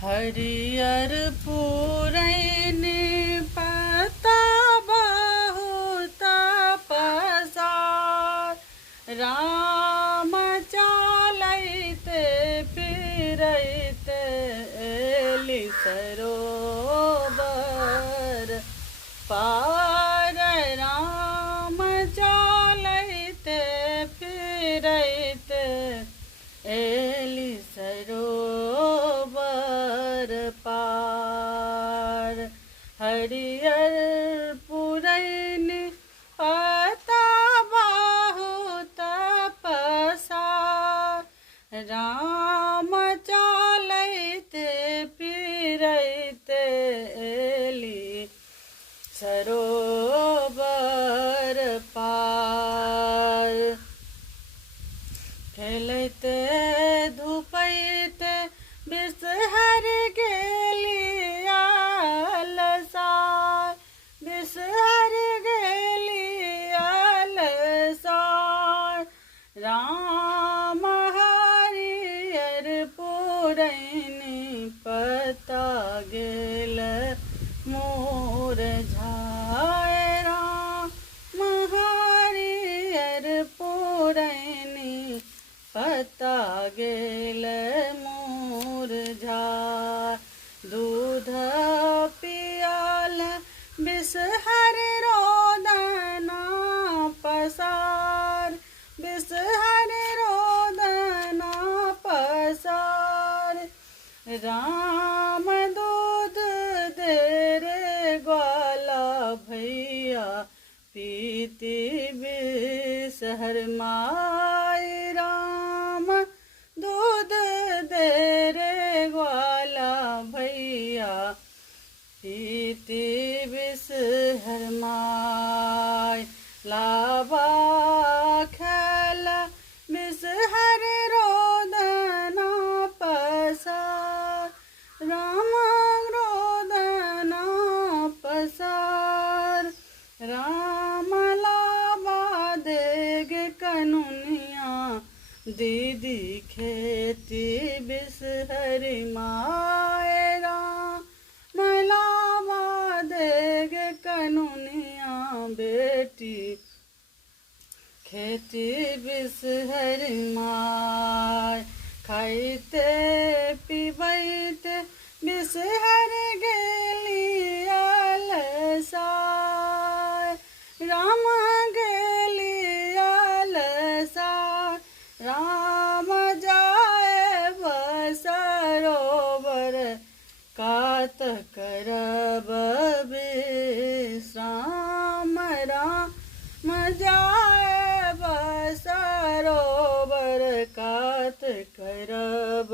हरियर पुरैनी पत्ता बहुत पसार। राम चलैते फिरैते एली सरोवर पार। राम चलैते फिरैते एली सरोवर पार। हरियर पुरैनी पत्ता बहुत पसार। राम चलैते फिरैते एली सरोवर पार। खेलैते धुपैते बिसहर गेली अलसार। बिसहर गेली अलसार। राम हरियर पुरैनी पत्ता गेल मुरझाए। राम हरियर पुरैनी पत्ता गेल मुरझाए। दूध पियल बिसहर रोदना पसार। बिसहर रोदना पसार। राम दूध दे रे ग्वाला भैया पीती बिसहर माय। राम दूध दे रे ग्वाला भैया पीती बिसहर माय। लाबा खेला बिसहर रोदना पसार। राम रोदना पसार। राम लाबा देग कनुनिया दीदी खेती बिसहर माय। राम लाबा देग कनुनिया बेटी खेती बिसहर माय। खाइते पिबैते बिसहर गेली अलसार। राम गेली अलसार। राम जाए सरोवर कात करब विश्राम। राम जाए सरोवर कात करब